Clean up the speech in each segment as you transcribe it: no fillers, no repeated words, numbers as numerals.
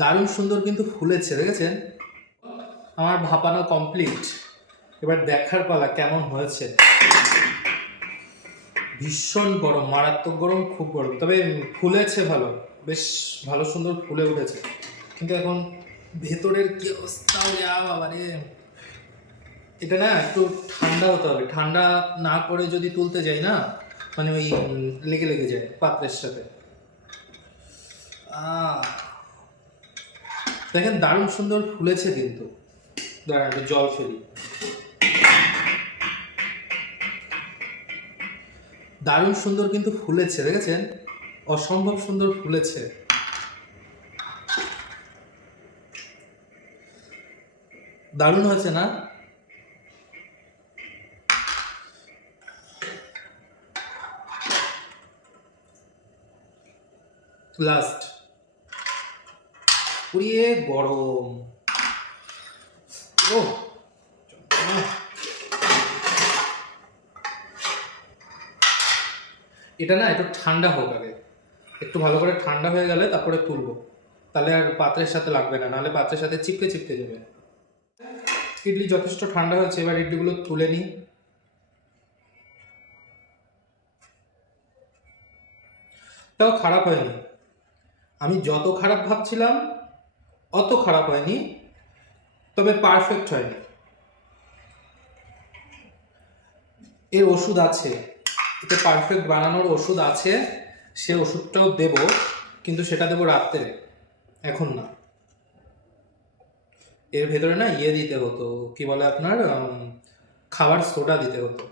দারুণ সুন্দর কিন্তু ফুলেছে, দেখেছেন? আমার ভাপানো কমপ্লিট। এবার দেখার পালা কেমন হয়েছে। ভীষণ গরম, মারাত্মক গরম, খুব গরম, তবে ফুলেছে ভালো, বেশ ভালো সুন্দর ফুলে উঠেছে। কিন্তু এখন ভেতরের কি অবস্থা, বাবারে! এটা না একটু ঠান্ডা হতে হবে, ঠান্ডা না করে যদি তুলতে যাই না, মানে ওই লেগে লেগে যায় পাত্রের সাথে। দেখেন দারুণ সুন্দর ফুলেছে কিন্তু। দাঁড়ান একটু জল ফেলি। দারুণ সুন্দর কিন্তু ফুলেছে, দেখেছেন? অসম্ভব সুন্দর ফুলেছে। দারুণ হয়েছে না? লাস্ট। পুড়িয়ে গরম। ও, এটা না একটু ঠান্ডা হোক আগে, একটু ভালো করে ঠান্ডা হয়ে গেলে তারপরে তুলবো, তাহলে আর পাত্রের সাথে লাগবে না, নাহলে পাত্রের সাথে চিপকে চিপকে যাবে। ইডলি যথেষ্ট ঠান্ডা হয়েছে, এবার ইডলিগুলো তুলে নিই। তাও খারাপ হয়নি, আমি যত খারাপ ভাবছিলাম অত খারাপ হয়নি, তবে পারফেক্ট হয়নি। এর ওষুধ আছে, এতে পারফেক্ট বানানোর ওষুধ আছে, সে ওষুধটাও দেব, কিন্তু সেটা দেবো রাত্রে, এখন না। এর ভেতরে না ইয়ে দিতে হতো, কি বলে আপনার, খাবার সোডা দিতে হতো।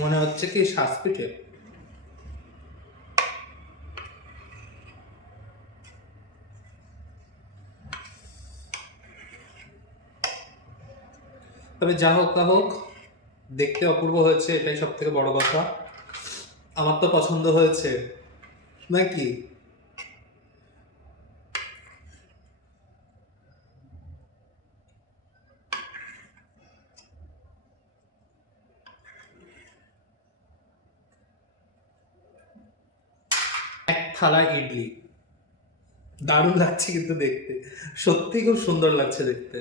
মনে হচ্ছে কি শ্বাস পিঠে। তবে যা হোক তা হোক, দেখতে অপূর্ব হয়েছে, এটাই সব থেকে বড় কথা। আমার তো পছন্দ হয়েছে, নাকি? এক থালা ইডলি, দারুণ লাগছে কিন্তু দেখতে, সত্যি খুব সুন্দর লাগছে দেখতে।